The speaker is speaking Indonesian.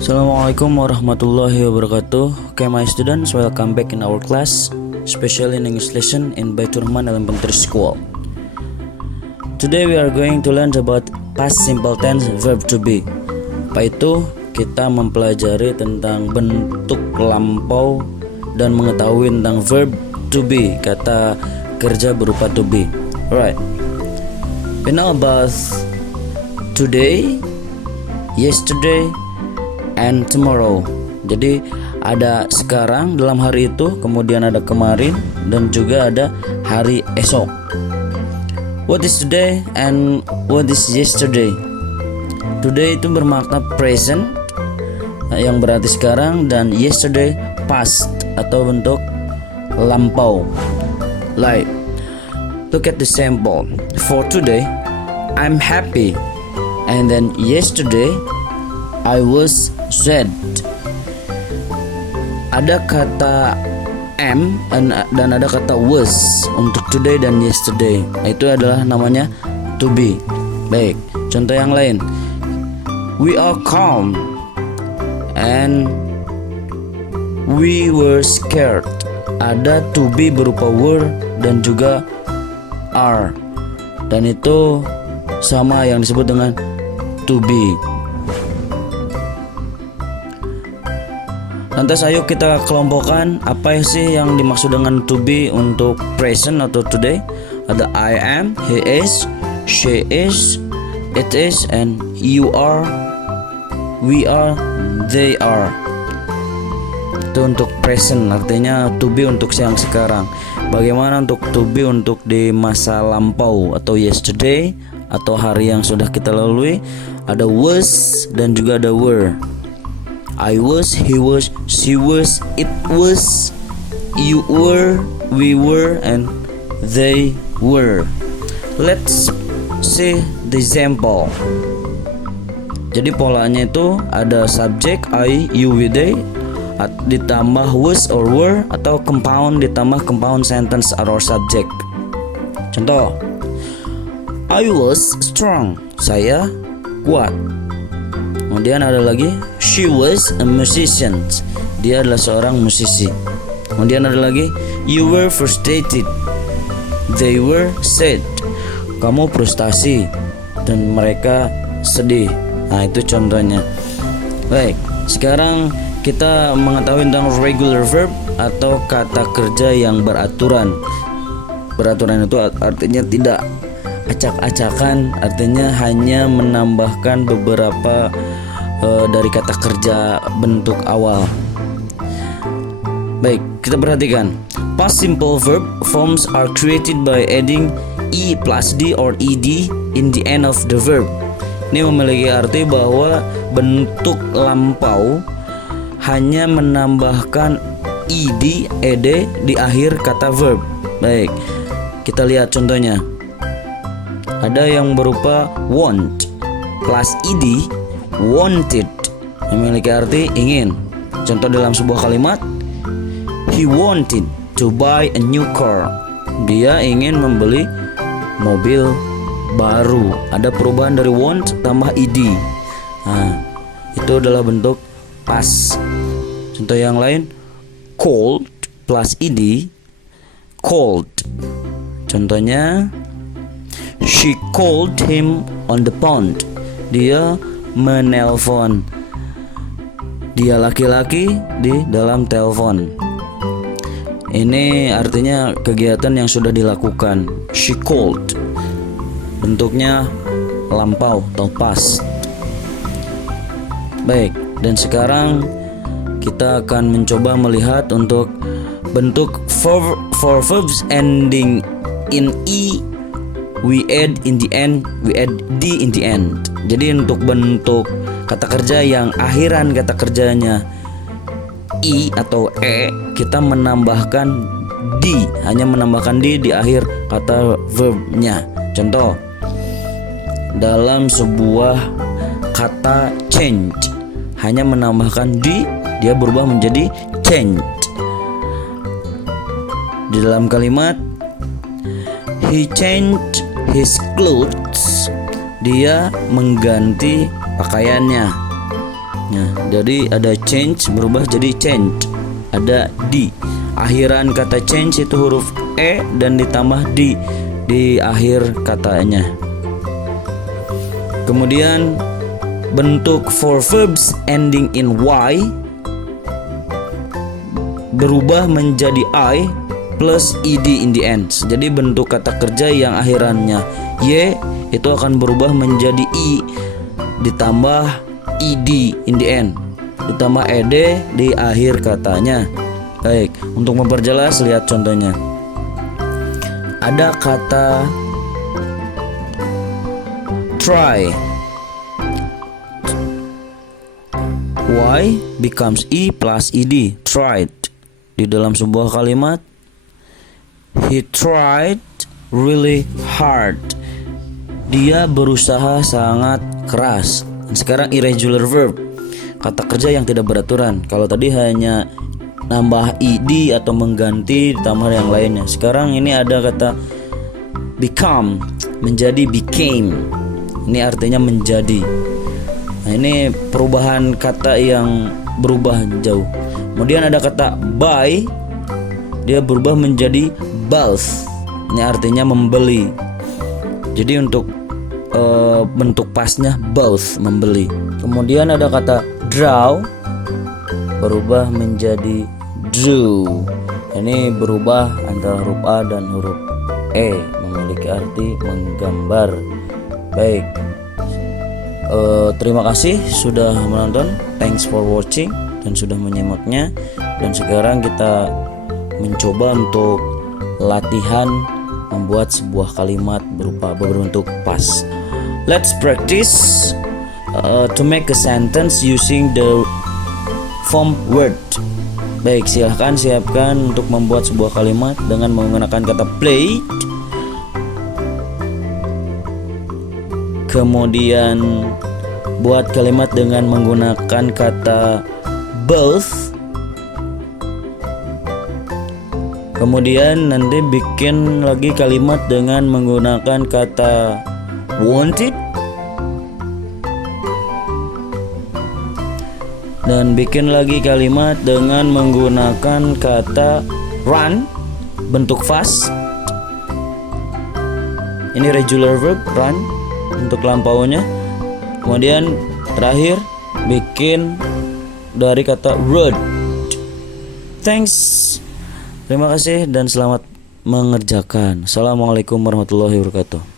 Assalamualaikum warahmatullahi wabarakatuh. Okay, my students, welcome back in our class, especially in English lesson in Baitur Rahman Elementary School. Today we are going to learn about past simple tense verb to be. Apa itu? Kita mempelajari tentang bentuk lampau dan mengetahui tentang verb to be, kata kerja berupa to be. Alright. We know about today, yesterday, and tomorrow. Jadi ada sekarang dalam hari itu, kemudian ada kemarin, dan juga ada hari esok. What is today and what is yesterday? Today itu bermakna present, yang berarti sekarang, dan yesterday past atau bentuk lampau. Like, look at the sample. For today, I'm happy, and then yesterday I was sad. Ada kata am dan ada kata was untuk today dan yesterday. Itu adalah namanya to be. Baik, contoh yang lain. We are calm and we were scared. Ada to be berupa were dan juga are, dan itu sama yang disebut dengan to be. Lantas ayo kita kelompokkan apa sih yang dimaksud dengan to be untuk present atau today. Ada I am, he is, she is, it is, and you are, we are, they are. Itu untuk present, artinya to be untuk yang sekarang. Bagaimana untuk to be untuk di masa lampau atau yesterday atau hari yang sudah kita lalui? Ada was dan juga ada were. I was, he was, she was, it was, you were, we were, and they were. Let's see the example. Jadi polanya itu ada subject I, you, we, they, ditambah was or were, atau compound ditambah compound sentence or subject. Contoh, I was strong, saya kuat. Kemudian ada lagi, she was a musician, dia adalah seorang musisi. Kemudian ada lagi, you were frustrated, they were sad, kamu frustasi dan mereka sedih. Nah, itu contohnya. Baik, sekarang kita mengetahui tentang regular verb atau kata kerja yang beraturan. Beraturan itu artinya tidak acak-acakan, artinya hanya menambahkan beberapa dari kata kerja bentuk awal. Baik, kita perhatikan. Past simple verb forms are created by adding e plus d or ed in the end of the verb. Ini memiliki arti bahwa bentuk lampau hanya menambahkan ed di akhir kata verb. Baik, kita lihat contohnya. Ada yang berupa want plus ed, wanted, memiliki arti ingin. Contoh dalam sebuah kalimat, he wanted to buy a new car. Dia ingin membeli mobil baru. Ada perubahan dari want tambah ed. Nah, itu adalah bentuk past. Contoh yang lain, called plus ed, called. Contohnya, she called him on the phone. Dia menelpon dia laki-laki di dalam telepon. Ini artinya kegiatan yang sudah dilakukan. She called. Bentuknya lampau atau past. Baik, dan sekarang kita akan mencoba melihat untuk bentuk for verbs ending in e, we add in the end, we add d in the end. Jadi untuk bentuk kata kerja yang akhiran kata kerjanya i atau e, kita menambahkan d, hanya menambahkan d di akhir kata verbnya. Contoh, dalam sebuah kata change, hanya menambahkan d, dia berubah menjadi change. Di dalam kalimat, he changed his clothes, dia mengganti pakaiannya. Nah, jadi ada change berubah jadi change. Ada D. Akhiran kata change itu huruf E dan ditambah D di akhir katanya. Kemudian bentuk for verbs ending in Y berubah menjadi I plus ed in the end. Jadi bentuk kata kerja yang akhirannya Y itu akan berubah menjadi I ditambah ed in the end, ditambah ed di akhir katanya. Baik, untuk memperjelas lihat contohnya. Ada kata try, Y becomes I plus ed, tried. Di dalam sebuah kalimat, he tried really hard. Dia berusaha sangat keras. Sekarang irregular verb, kata kerja yang tidak beraturan. Kalau tadi hanya nambah ed atau mengganti ditambah yang lainnya. Sekarang ini ada kata become menjadi became. Ini artinya menjadi. Nah, ini perubahan kata yang berubah jauh. Kemudian ada kata buy, dia berubah menjadi bought. Ini artinya membeli. Jadi untuk bentuk pasnya bought, membeli. Kemudian ada kata draw, berubah menjadi drew. Ini berubah antara huruf A dan huruf E, memiliki arti menggambar. Baik, terima kasih sudah menonton. Thanks for watching dan sudah menyimaknya. Dan sekarang kita mencoba untuk latihan membuat sebuah kalimat berupa berbentuk pas. Let's practice to make a sentence using the form word. Baik, silahkan siapkan untuk membuat sebuah kalimat dengan menggunakan kata play. Kemudian buat kalimat dengan menggunakan kata both. Kemudian nanti bikin lagi kalimat dengan menggunakan kata wanted. Dan bikin lagi kalimat dengan menggunakan kata run, bentuk fast. Ini regular verb, run, untuk lampaunya. Kemudian terakhir bikin dari kata road. Thanks. Terima kasih dan selamat mengerjakan. Assalamualaikum warahmatullahi wabarakatuh.